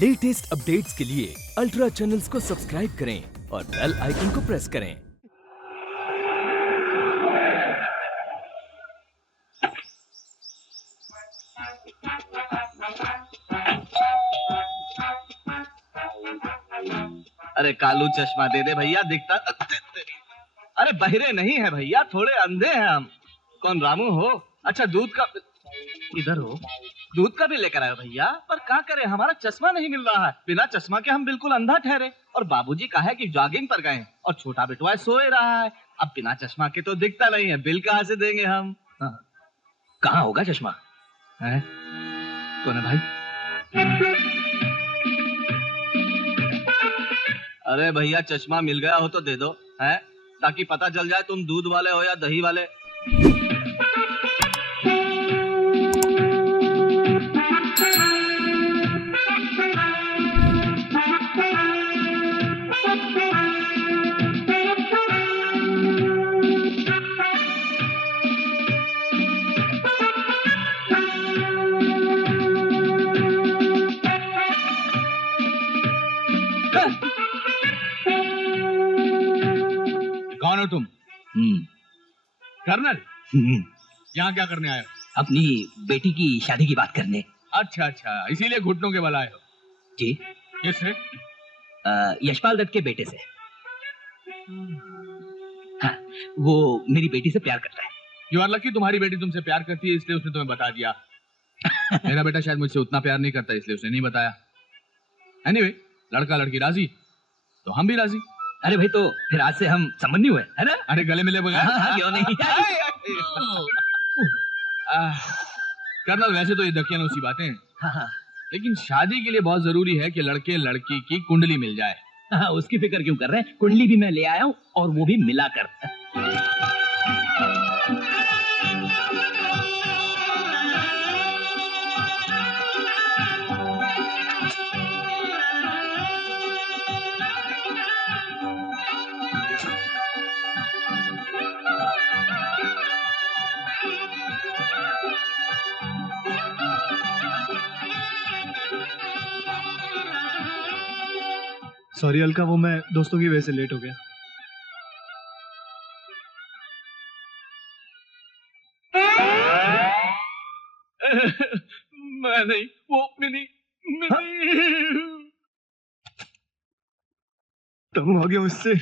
Latest updates के लिए ultra channels को सब्सक्राइब करें और बेल आइकन को प्रेस करें। अरे कालू चश्मा दे दे भैया, दिखता। अरे बहरे नहीं है भैया, थोड़े अंधे हैं हम। कौन रामू हो? अच्छा दूध का इधर हो, दूध का भी लेकर आयो भैया। पर क्या करे, हमारा चश्मा नहीं मिल रहा है। बिना चश्मा के हम बिल्कुल अंधा ठहरे। और बाबूजी कहा है कि जॉगिंग पर गए और छोटा बेटवा सोए रहा है। अब बिना चश्मा के तो दिखता नहीं है, बिल कहाँ से देंगे हम? कहाँ होगा चश्मा? है कौन है भाई? अरे भैया चश्मा मिल गया हो तो दे दो, है ताकि पता चल जाए तुम दूध वाले हो या दही वाले। कौन हो तुम? कर्नल, यहाँ क्या करने आए हो? अपनी बेटी की शादी की बात करने। अच्छा अच्छा, इसीलिए घुटनों के बल आए हो? जी। किससे? यशपाल दत्त के बेटे से। हाँ, वो मेरी बेटी से प्यार करता है। यू आर लकी, तुम्हारी बेटी तुमसे प्यार करती है इसलिए उसने तुम्हें बता दिया। मेरा बेटा शायद मुझसे उतना प्यार नहीं करता इसलिए उसने नहीं बताया। एनीवे, लड़का लड़की राजी तो हम भी राजी। अरे भाई, तो फिर आज से हम संबंधी हुए, है ना? अरे गले मिले बगैर? हाँ, क्यों नहीं? कर्नल, वैसे तो ये दकियानूसी बातें हैं, हाँ, लेकिन शादी के लिए बहुत जरूरी है कि लड़के लड़की की कुंडली मिल जाए। हाँ, उसकी फिक्र क्यों कर रहे हैं? कुंडली भी मैं ले आया हूँ और वो भी मिलाकर। सॉरी अलका, वो मैं दोस्तों की वजह से लेट हो गया। मैं नहीं, वो मिनी तंग हो गया मुझसे,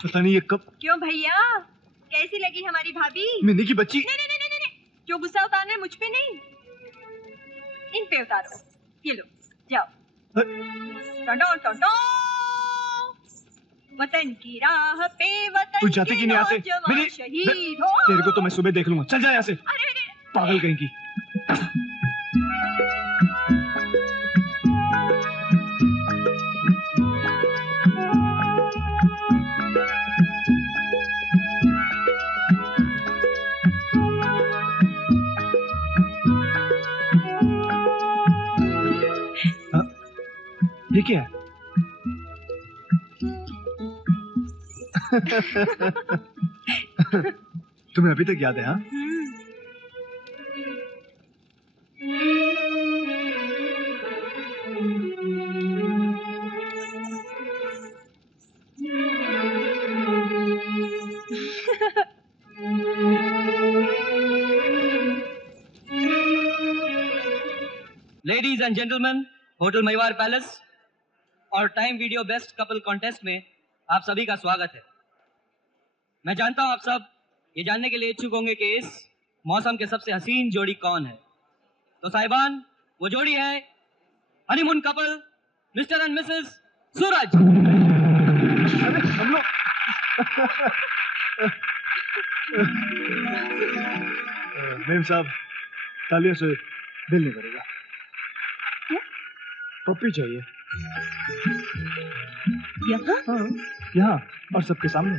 पता नहीं ये कब। क्यों भैया, कैसी लगी हमारी भाभी? मिनी की बच्ची। नहीं, क्यों गुस्सा उतारना है मुझ पे? नहीं, इन पे उतारो। ये लो, जाओ। टोटो टोटो, वतन की राह पे वतन तू जाती कि नहीं यहाँ से? मिनी, शहीद हो। तेरे को तो मैं सुबह देख लूंगा, चल जा यहाँ से। अरे पागल कहीं की। ये क्या है? तुम्हें अभी तक याद है? हाँ, ladies and gentleman, hotel Mayvar palace और time video best couple contest में आप सभी का स्वागत है। मैं जानता हूं आप सब ये जानने के लिए इच्छुक होंगे कि इस मौसम के सबसे हसीन जोड़ी कौन है। तो साहिबान, वो जोड़ी है honeymoon couple Mr and Mrs Suraj. अरे हम लोग मेम साहब, तालियों से दिल नहीं करेगा। पप्पी चाहिए। यहाँ? हाँ, यहाँ और सबके सामने।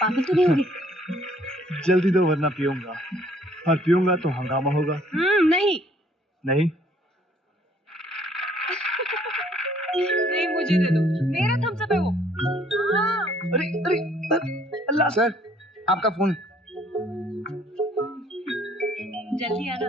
पागल तो नहीं होगी? जल्दी दो वरना पीऊंगा, और पीऊंगा तो हंगामा होगा। नहीं नहीं, नहीं, मुझे दे दो, मेरा थम्स अप है वो। अरे अरे अल्लाह। सर, आपका फोन। जल्दी आना।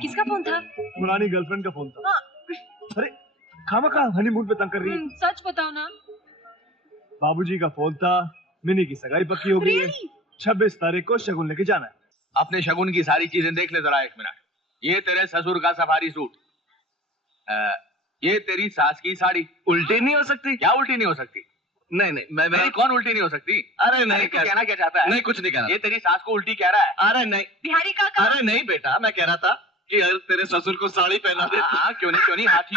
किसका फोन था? पुरानी गर्लफ्रेंड का फोन था। हाँ। अरे खामखा हनीमून पे तंग कर रही है। सच बताओ ना। बाबूजी का फोन था, मिनी की सगाई पक्की हो गई है। Really? 26 तारीख को शगुन लेके जाना है। अपने शगुन की सारी चीजें देख ले जरा 1 मिनट। ये तेरे ससुर का सफारी सूट, ये तेरी सास की साड़ी। उल्टी नहीं हो सकती? क्या उल्टी नहीं हो सकती? नहीं नहीं, मैं नहीं, कौन उल्टी नहीं हो सकती? अरे नहीं, तू कहना क्या चाहता है? नहीं, कुछ नहीं कहना। ये तेरी सास को उल्टी कह रहा है। अरे नहीं, बिहारी काका। अरे नहीं बेटा, मैं कह रहा था कि अगर तेरे ससुर को साड़ी पहना दे। हाँ, क्यों नहीं, हाथी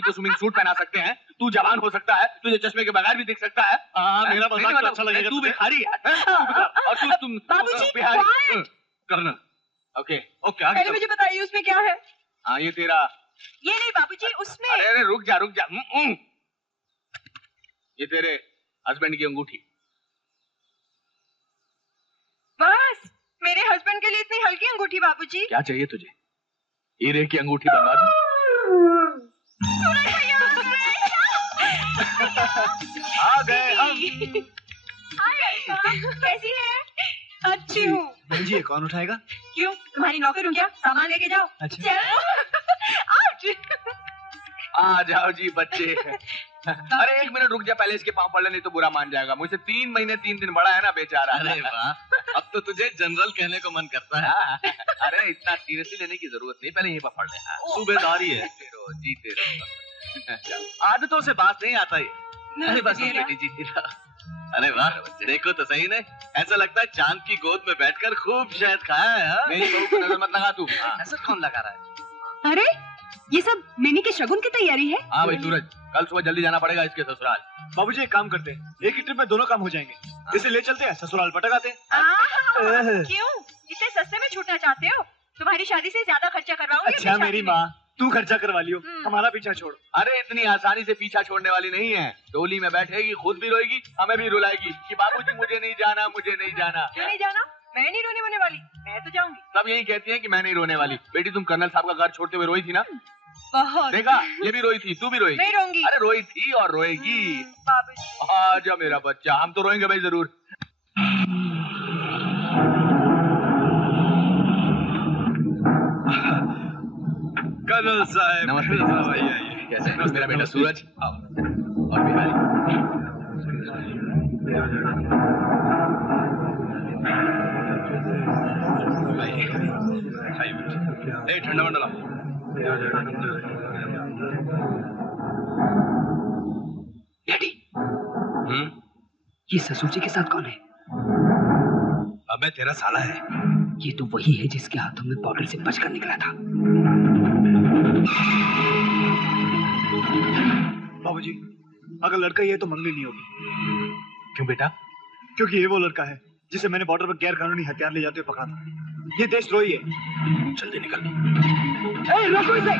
को स्विमिंग सूट पहना सकते हैं। तू जवान हो सकता है, तुझे चश्मे के बगैर भी दिख सकता है। हाँ, मेरा नहीं, मजाक मतलब अच्छा लगेगा तू तुझे? भिखारी है और तुम बाबूजी, Bihari. quiet! Colonel. Okay, okay, आगे पहले चलो। मुझे बताइए उसमें क्या है? हाँ ये तेरा। ये नहीं बाबूजी, उसमें। अरे रुक जा। ये तेरे हस्बैंड की अंगूठी। बस मेरे हस्बैंड के लिए इतनी हल्की अंगूठी बाबूजी? क्या चाहिए तुझे? हीरे की अंगूठी बनवा दूं? सूरज भैया आ गए हम। कैसी है? अच्छी हूँ। बहन जी ये कौन उठाएगा? क्यों, तुम्हारी नौकर हूँ क्या? सामान लेके जाओ। अच्छा। चलो। आज। आ जाओ जी बच्चे। अरे 1 मिनट रुक जा, पहले इसके पाँव पड़ ले, नहीं तो बुरा मान जाएगा। मुझसे 3 महीने 3 दिन बड़ा है ना बेचारा। अरे वाह, अब तो तुझे जनरल कहने को मन करता है। हाँ, अरे इतना सीरियसली लेने की जरूरत नहीं, पहले यहीं पर पड़ ले। हाँ। सूबेदारी है। जीते रहो। आदतों से बात नहीं आता ये। अरे बस जीते रहो। बेटी जीती रहो। अरे वाह, देखो तो सही ने, ऐसा लगता है चांद की गोद में बैठकर खूब शहद खाया है। हाँ? मेरी बहू को नजर मत लगा तू। हाँ। नजर कौन लगा रहा है? अरे ये सब मिनी के शगुन की तैयारी है? हाँ भाई सूरज, कल सुबह जल्दी जाना पड़ेगा इसके ससुराल। बाबूजी एक काम करते हैं, एक ही ट्रिप में दोनों काम हो जाएंगे। इसे ले चलते हैं, ससुराल पटक आते हैं। क्यों इतने सस्ते में छूटना चाहते हो? तुम्हारी शादी से ज्यादा खर्चा करवाऊंगी। अच्छा मेरी माँ, तू खर्चा करवा लियो, हमारा पीछा छोड़। अरे इतनी आसानी से पीछा छोड़ने वाली नहीं है। डोली में बैठेगी, खुद भी रोएगी, हमें भी रुलाएगी कि बाबूजी मुझे नहीं जाना, मुझे नहीं जाना। क्यों नहीं जाना? मैं नहीं रोने वाली, मैं तो जाऊंगी। सब यही कहती है कि मैं नहीं रोने वाली। बेटी तुम कर्नल साहब का घर छोड़ते हुए रोई थी ना? बहुत। देखा, ये भी रोई थी, तू भी रोएगी। नहीं रोऊंगी। अरे रोई थी और रोएगी। बाबूजी। आजा मेरा बच्चा, हम तो रोएंगे भाई जरूर। कर्नल साहब। नमस्ते। कैसे है मेरा बेटा सूरज? आओ। और बिहारी। ठंडा वंडा लाओ। डैडी, ये ससुर जी के साथ कौन है? अबे तेरा साला है। ये तो वही है जिसके हाथों में पाउडर से बचकर निकला था। बाबूजी अगर लड़का ये है तो मंगनी नहीं होगी। क्यों बेटा? क्योंकि ये वो लड़का है जिसे मैंने बॉर्डर पर गैर कानूनी हथियार ले जाते हुए पकड़ा था। ये देशद्रोही है। जल्दी निकल। रोको इसे।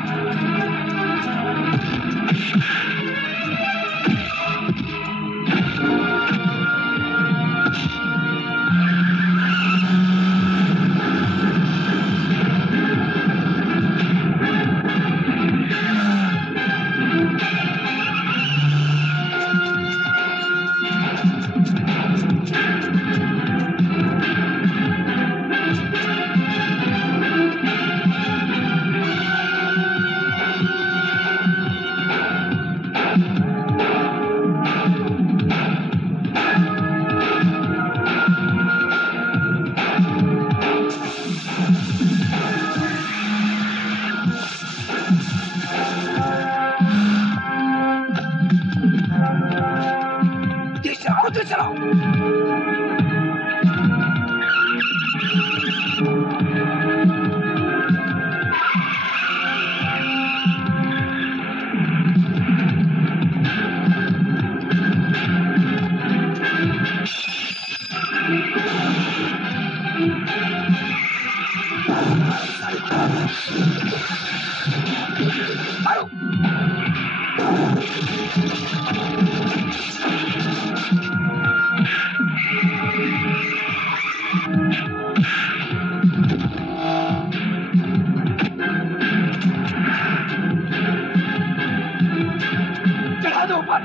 उधर चलाओ। चढ़ा दो ऊपर।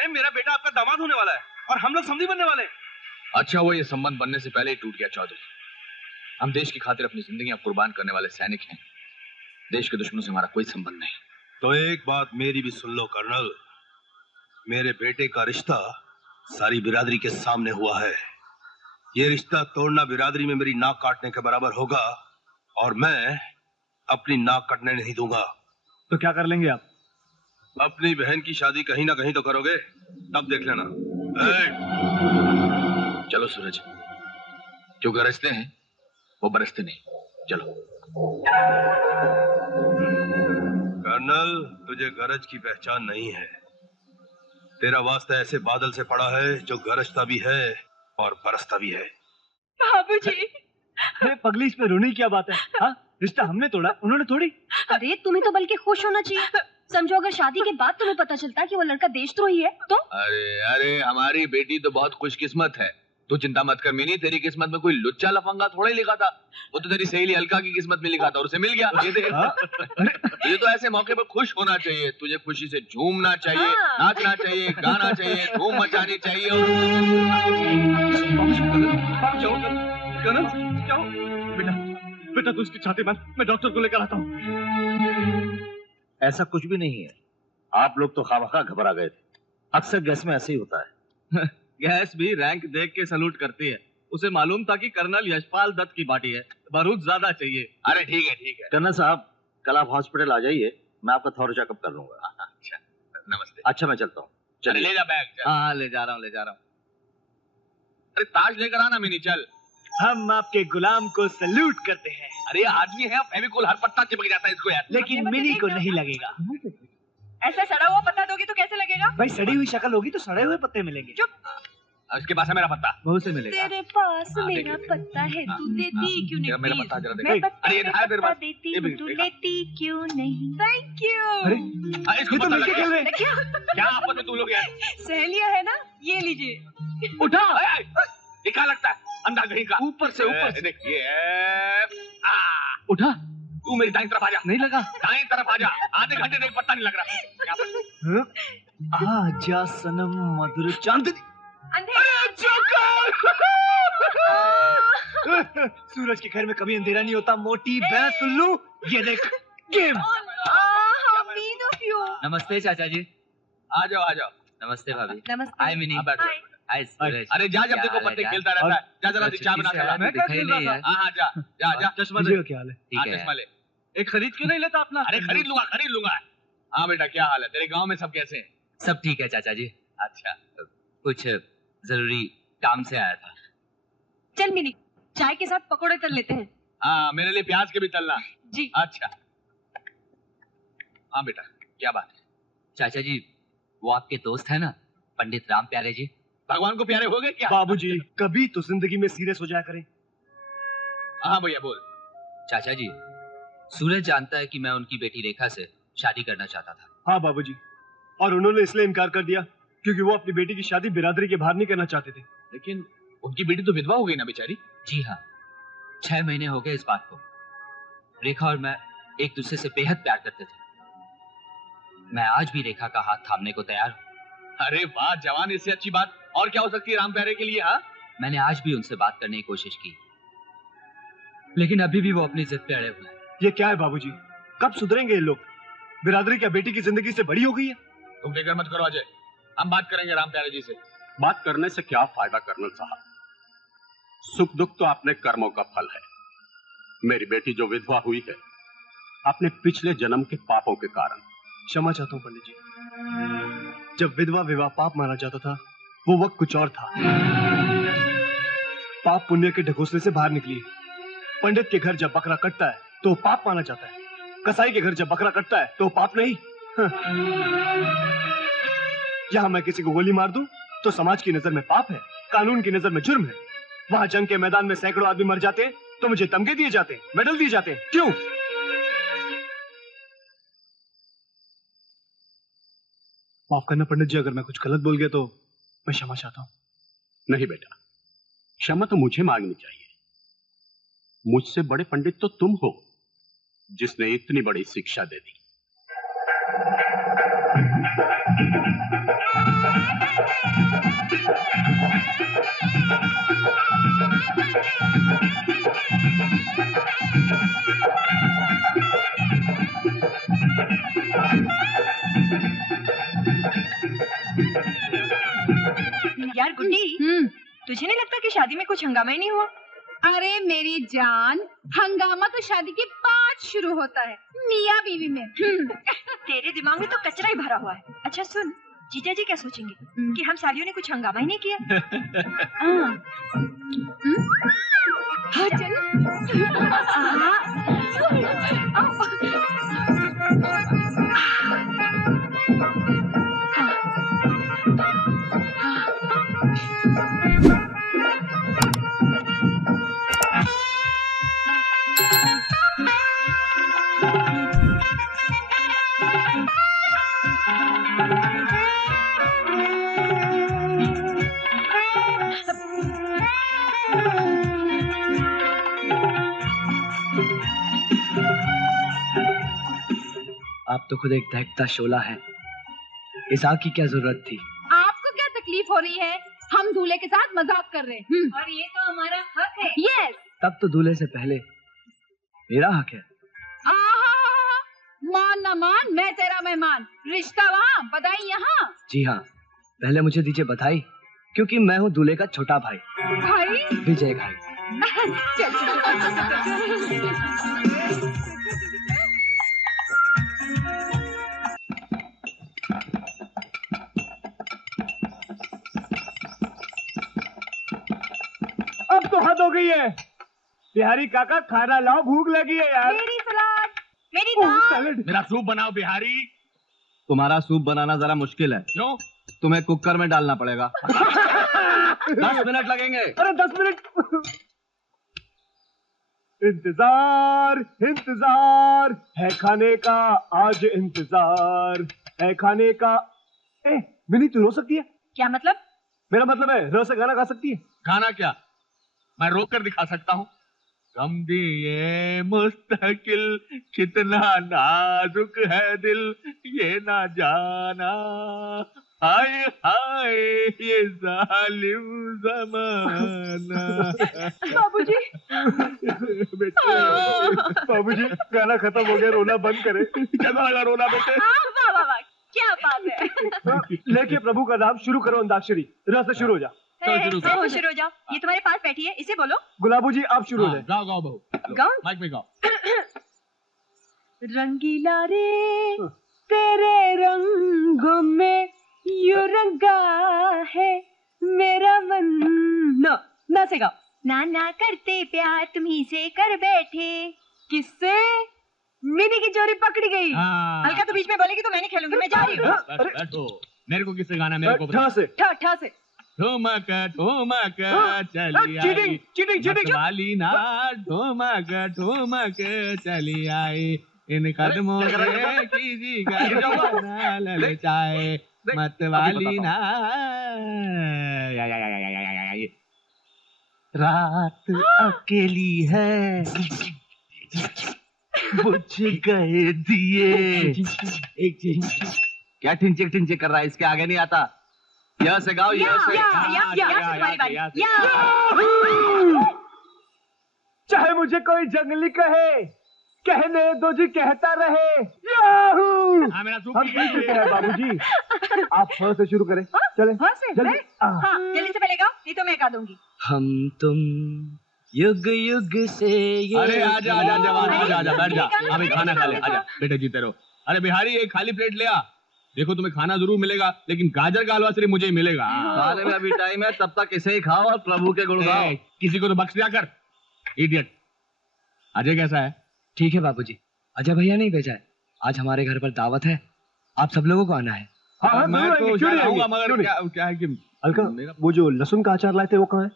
बहने, मेरा बेटा आपका दामाद होने वाला है और हम लोग समधी बनने वाले हैं। अच्छा वो ये संबंध बनने से पहले ही टूट गया चौधरी। हम देश की खातिर अपनी जिंदगियां कुर्बान करने वाले सैनिक हैं। देश के दुश्मनों से हमारा कोई संबंध नहीं। तो एक बात मेरी भी सुन लो कर्नल, मेरे बेटे का रिश्ता सारी बिरादरी के सामने हुआ है। ये रिश्ता तोड़ना बिरादरी में मेरी नाक काटने के बराबर होगा और मैं अपनी नाक कटने नहीं दूंगा। तो क्या कर लेंगे आप? अपनी बहन की शादी कहीं ना कहीं तो करोगे, तब देख लेना। चलो सूरज, जो गरजते हैं वो बरसते नहीं। चलो। कर्नल, तुझे गरज की पहचान नहीं है। तेरा वास्ता ऐसे बादल से पड़ा है जो गरजता भी है और बरसता भी है। बाबूजी। अरे पगली, इस पे रोने की क्या बात है? हाँ, रिश्ता हमने तोड़ा, उन्होंने तोड़ी। अरे तुम्हें तो बल्कि खुश होना चाहिए। समझो अगर शादी के बाद तुम्हें पता चलता कि वो लड़का देशद्रोही है तो? अरे अरे, हमारी बेटी तो बहुत खुशकिस्मत है। तू चिंता मत कर मिनी, तेरी किस्मत में कोई लुच्चा लफंगा थोड़ा ही लिखा था। वो तो तेरी सहेली अलका की किस्मत में लिखा था और उसे मिल गया। ये देख, तुझे तो ऐसे मौके पर खुश होना चाहिए। तुझे खुशी से झूमना चाहिए, नाचना चाहिए, गाना चाहिए, धूम मचानी चाहिए। जाओ बेटा, बेटा तू उसकी छाती बांध, मैं डॉक्टर को लेकर आता हूँ। ऐसा कुछ भी नहीं है। आप लोग तो खामखा घबरा गए थे। अक्सर गैस में ऐसे ही होता है। गैस भी रैंक देख के सलूट करती है। उसे मालूम था कि कर्नल यशपाल दत्त की पार्टी है, बारूद ज्यादा चाहिए। अरे ठीक है ठीक है। कर्नल साहब, कल आप हॉस्पिटल आ जाइए, मैं आपका थॉरो चेकअप कर लूंगा। अच्छा नमस्ते। अच्छा मैं चलता हूँ। चल ले जा बैग। हाँ ले जा रहा हूँ, ले जा रहा हूँ। अरे ताज लेकर आना मिनी, चल। हम आपके गुलाम को सल्यूट करते हैं, अरे आदमी है, फेविकोल हर पत्ता चिपक जाता है इसको यार। लेकिन मिनी को नहीं लगेगा। ऐसा सड़ा हुआ पत्ता दोगी तो कैसे लगेगा? भाई सड़ी हुई शक्ल होगी तो सड़े हुए पत्ते मिलेंगे। चुप। इसके पास है मेरा पत्ता। बहू से मिलेगा। तेरे पास हाँ, मेरा देख, पत्ता है, तू देती क्यों नहीं? मेरा पत्ता जरा देख। मैं पत्ता अरे ये धार मेरे पास। देती ये हूँ, भी तू देखा। लेती क्यों नहीं? Thank you. अरे इसको ये तो पता मिलके लग खेल गया। रहे हैं। क्या आपस में तुम लोग यार? सहेलियां है ना, ये लीजिए। उठा। दिखा लगता है अंधा कहीं का। ऊपर से ऊपर से। देखिए। उठा। तू मेरी दाईं तरफ आ जा। नहीं लगा। दाईं तरफ आ जा। आधे घंटे से एक पत्ता नहीं लग रहा। क्या बात? आजा सनम मधुर चांदनी। सूरज के घर में कभी अंधेरा नहीं होता मोटी भैंस उल्लू। ये देख गेम। नमस्ते चाचा जी। आ जाओ आ जाओ। नमस्ते भाभी। नमस्ते। हाय मिनी। हाँ, बैठो। हाय सूरज। अरे जा, जब क्या देखो हाल है पत्ते यार? खेलता रहता है। जा जरा सी चाय बना के ला। मैं क्या दिखाई खेल नहीं रहा है। हाँ हाँ जा जा जा। चश्मा मुझे दे। क्या हाल है? हाँ, ठीक चश्मा है। ले। एक खरीद क्यों नहीं लेता अपना? अरे खरीद लूंगा। हाँ बेटा, क्या हाल है? तेरे गांव में सब कैसे हैं? सब ठीक है चाचा जी। अच्छा। कुछ जरूरी काम से आया था। चल मिनी, चाय के साथ पकोड़े तल लेते हैं। हाँ, मेरे लिए प्याज के भी तलना। जी। अच्छा। हाँ बेटा, क्या बात है? चाचा जी, वो आपके दोस्त है ना, पंडित राम प्यारे जी? भगवान को प्यारे हो गए क्या? बाबूजी कभी तो जिंदगी में सीरियस हो जाया करें। हाँ भैया बोल। चाचा जी, सूरज जानता है कि मैं उनकी बेटी रेखा से शादी करना चाहता था। हाँ बाबूजी, और उन्होंने इसलिए इनकार कर दिया क्योंकि वो अपनी बेटी की शादी बिरादरी के बाहर नहीं करना चाहते थे। लेकिन उनकी बेटी तो विधवा हो गई ना बेचारी। जी हाँ, 6 महीने हो गए इस बात को। रेखा और मैं एक दूसरे से बेहद प्यार करते थे। मैं आज भी रेखा का हाथ थामने को तैयार हूँ। अरे वाह जवान, इससे अच्छी बात और क्या हो सकती है राम प्यारे के लिए? हाँ, मैंने आज भी उनसे बात करने की कोशिश की, लेकिन अभी भी वो अपनी जिद पे अड़े हुए हैं। ये क्या है बाबूजी? कब सुधरेंगे ये लोग? बिरादरी क्या बेटी की जिंदगी से बड़ी हो गई है? तुम फिक्र मत करो अजय, हम बात करेंगे राम प्यारे जी से। बात करने से क्या फायदा कर्नल साहब? सुख दुख तो अपने कर्मों का फल है। मेरी बेटी जो विधवा हुई है अपने पिछले जन्म के पापों के कारण। क्षमा चाहता हूँ पंडित जी, जब विधवा विवाह पाप माना जाता था वो वक्त कुछ और था। पाप पुण्य के ढकोसले से बाहर निकली। पंडित के घर जब बकरा कटता है तो पाप माना जाता है, कसाई के घर जब बकरा कटता है तो पाप नहीं। यहाँ मैं किसी को गोली मार दूं तो समाज की नजर में पाप है, कानून की नजर में जुर्म है। वहां जंग के मैदान में सैकड़ों आदमी मर जाते हैं तो मुझे तमगे दिए जाते हैं, मेडल दिए जाते हैं। क्यों? माफ करना पंडित जी, अगर मैं कुछ गलत बोल गया तो मैं क्षमा चाहता हूँ। नहीं बेटा, क्षमा तो मुझे मांगनी चाहिए। मुझसे बड़े पंडित तो तुम हो जिसने इतनी बड़ी शिक्षा दे दी। यार गुड्डी, तुझे नहीं लगता कि शादी में कुछ हंगामा ही नहीं हुआ? अरे मेरी जान, हंगामा तो शादी के बाद शुरू होता है, मियाँ बीवी में। तेरे दिमाग में तो कचरा ही भरा हुआ है। अच्छा सुन, जीजा जी क्या सोचेंगे कि हम सालियों ने कुछ हंगामा ही नहीं किया? हाँ चल। आप तो खुद एक दहकता शोला है, इस आग की क्या जरूरत थी? आपको क्या तकलीफ हो रही है? हम दूल्हे के साथ मजाक कर रहे हैं। और ये तो हमारा हक है। यस। तब तो दूल्हे से पहले मेरा हक है। मान ना मान, मैं तेरा मेहमान। रिश्ता वहाँ, बधाई यहाँ। जी हाँ, पहले मुझे दीजिए बधाई, क्योंकि मैं हूँ दूल्हे का छोटा भाई। भाई? विजय भाई। चल अब तो हद हो गई है। बिहारी काका खाना लाओ, भूख लगी है यार। मेरी सलाद, मेरी सैलेड। मेरा सूप बनाओ बिहारी। तुम्हारा सूप बनाना जरा मुश्किल है। क्यों? तुम्हें कुकर में डालना पड़ेगा। 10 मिनट लगेंगे। अरे 10 मिनट। इंतजार इंतजार है खाने का, आज इंतजार है खाने का। मिनी तू रो सकती है? क्या मतलब? मेरा मतलब है रो से गाना गा सकती है। खाना क्या, मैं रोक कर दिखा सकता हूँ। गम दिए मुस्तकिल, कितना नाजुक है दिल, ये ना जाना। हाय हाय ये जालिम जमाना। बाबूजी। बाबूजी गाना खत्म हो गया, रोना बंद करे। कैसा लगा रोना बेटे? वाह वाह वाह, क्या बात है। लेके प्रभु का नाम शुरू करो अंताक्षरी। रस से शुरू हो जा। शुरू हो जाओ। ये तुम्हारे पास बैठी है, इसे बोलो। गुलाबू जी आप शुरू हो जाए। गाओ गाओ बहू, गाओ? माइक में गाओ। रंगीला रे तेरे रंगों में यूं रंगा है मेरा मन। नो ना से गाओ। ना ना करते प्यार तुम्ही से कर बैठे। किससे? मिनी की चोरी पकड़ी गई। हल्का तो बीच में बोलेगी तो मैं नहीं खेलूंगी, मैं जा रही हूँ। बैठो, मेरे को किससे गाना, मेरे को ठा से। ठा से। ठुमक ठुमक चली आई, चीटिंग चीटिंग चीटिंग वाली ना। ठुमक ठुमक चली आई, इन कदमों से किसी का ना ललचाए, मत वाली ना। रात अकेली है, बुझ गए दिए। क्या टिंचिक टिंचिक कर रहा है? इसके आगे नहीं आता। यहाँ से गाओ, यहाँ से। तुम्हारी बारी। चाहे मुझे कोई जंगली कहे, कहने दो जी कहता रहे। याहू! हम पीछे से हैं बाबूजी। आप हाँ से शुरू करें। चले हाँ से? जल्दी। हाँ जल्दी से पहले गाओ, नहीं तो मैं गा दूंगी। हम तुम युग युग से ये। अरे आजा आजा जवान, आजा आजा, बैठ जा। अभी खाना खा ले, आजा बेटे, जीते रहो। अरे बिहारी एक खाली प्लेट ले आ। देखो तुम्हें खाना जरूर मिलेगा, लेकिन गाजर का हलवा सिर्फ मुझे ही मिलेगा। खाने में अभी टाइम है, तब तक इसे ही खाओ और प्रभु के गुण गाओ। किसी को तो बख्श दिया कर, इडियट। अजय कैसा है? ठीक है बाबूजी, अजय भैया नहीं भेजा है। आज हमारे घर पर दावत है, आप सब लोगों को आना है। हाँ, मैं तो आऊंगा, मगर क्या है कि अलका, वो जो लहसुन का अचार लाए थे वो कहाँ है?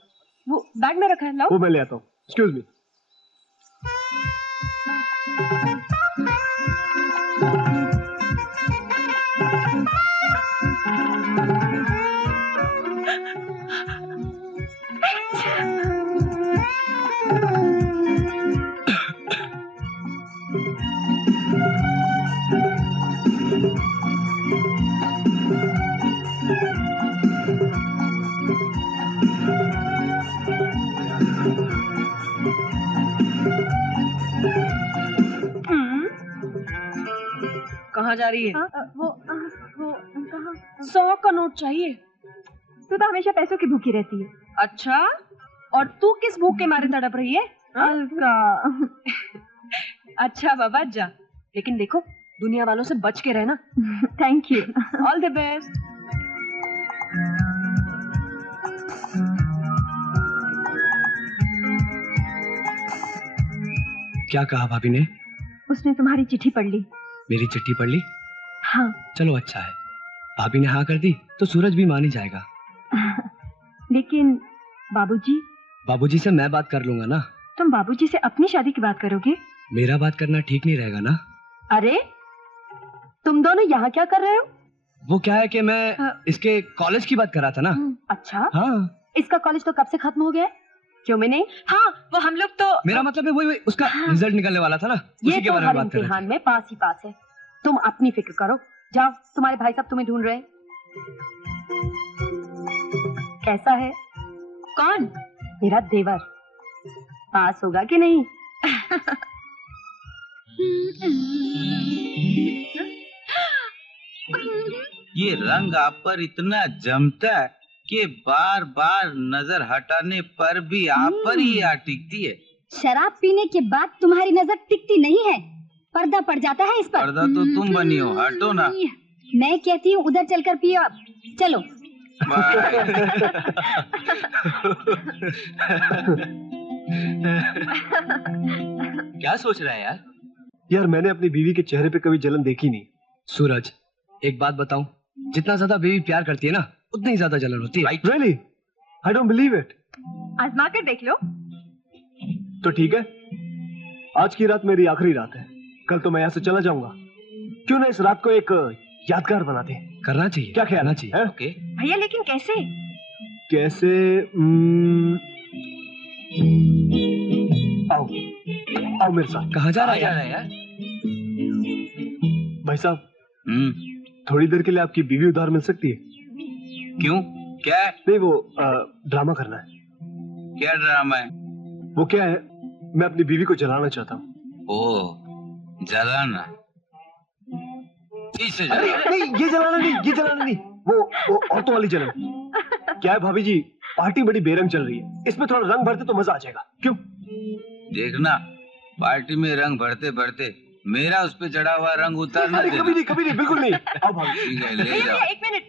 वो बैग में रखा है, लाओ। वो मैं ले आता हूँ। Excuse me. कहाँ जा रही है? वो कहाँ? 100 का नोट चाहिए। तू तो हमेशा पैसों की भूखी रहती है। अच्छा, और तू किस भूख के मारे तड़प रही है? अलका। अच्छा बाबा जा, लेकिन देखो दुनिया वालों से बच के रहना। Thank you. All the best. क्या कहा भाभी ने? उसने तुम्हारी चिट्ठी पढ़ ली। मेरी चिट्ठी पढ़ ली? हाँ। चलो अच्छा है, भाभी ने हाँ कर दी तो सूरज भी मान ही जाएगा। लेकिन बाबूजी? बाबूजी से मैं बात कर लूंगा ना। तुम बाबूजी से अपनी शादी की बात करोगे? मेरा बात करना ठीक नहीं रहेगा ना। अरे तुम दोनों यहाँ क्या कर रहे हो? वो क्या है कि मैं इसके कॉलेज की बात कर रहा था ना। अच्छा। हाँ। इसका कॉलेज तो कब से खत्म हो गया? क्यों मैं नहीं? हाँ, वो हम लोग तो। मेरा मतलब है वही उसका रिजल्ट निकलने वाला था ना, उसी के बारे में बात कर रहे थे। इम्तिहान में पास ही पास है। तुम अपनी फिक्र करो, जाओ, तुम्हारे भाई साहब तुम्हें ढूंढ रहे हैं। कैसा है? कौन? मेरा देवर। पास होगा कि नहीं? ये रंग आप पर इतना जमता है कि बार बार नजर हटाने पर भी आप पर ही आ टिकती है। शराब पीने के बाद तुम्हारी नजर टिकती नहीं है, पर्दा पड़ जाता है इस पर। पर्दा तो तुम बनी हो, हटो ना। मैं कहती हूँ उधर चलकर पियो अब। चलो। क्या सोच रहा है यार? यार मैंने अपनी बीवी के चेहरे पे कभी जलन देखी नहीं। सूरज, एक बात बताऊं, जितना ज्यादा बीवी प्यार करती है ना, उतनी ही ज्यादा जलन होती है। Really? I don't believe it. आजमा कर देख लो। तो ठीक है, आज की रात मेरी आखिरी रात है। कल तो मैं यहाँ से चला जाऊंगा। क्यों ना इस रात को एक यादगार बनाते हैं? करना चाहिए। क्या ख्याल है? ओके। भैया लेकिन कैसे? कैसे? आओ आओ मेरे साथ। कहाँ जा रहा है यार? भाई साहब, थोड़ी देर के लिए आपकी बीवी उधार मिल सकती है? क्यों? क्या है? नहीं, वो ड्रामा करना है। क्या ड्रामा है? वो क्या है, मैं अपनी बीवी को जलाना चाहता हूँ। ओह, जलाना? इसे अरे नहीं, ये जलाना नहीं, वो औरतों वाली जलन। क्या है भाभी जी, पार्टी बड़ी बेरंग चल रही है, इसमें थोड़ा रंग भरते तो मजा आ जाएगा। क्यों? देखना, पार्टी में रंग भरते भरते मेरा उस पे चढ़ा हुआ रंग उतारना। कभी नहीं, बिल्कुल नहीं। आओ भाभी। ठीक है, ले जाओ। एक मिनट।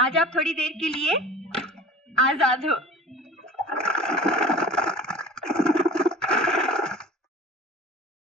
आज आप थोड़ी देर के लिए आजाद हो।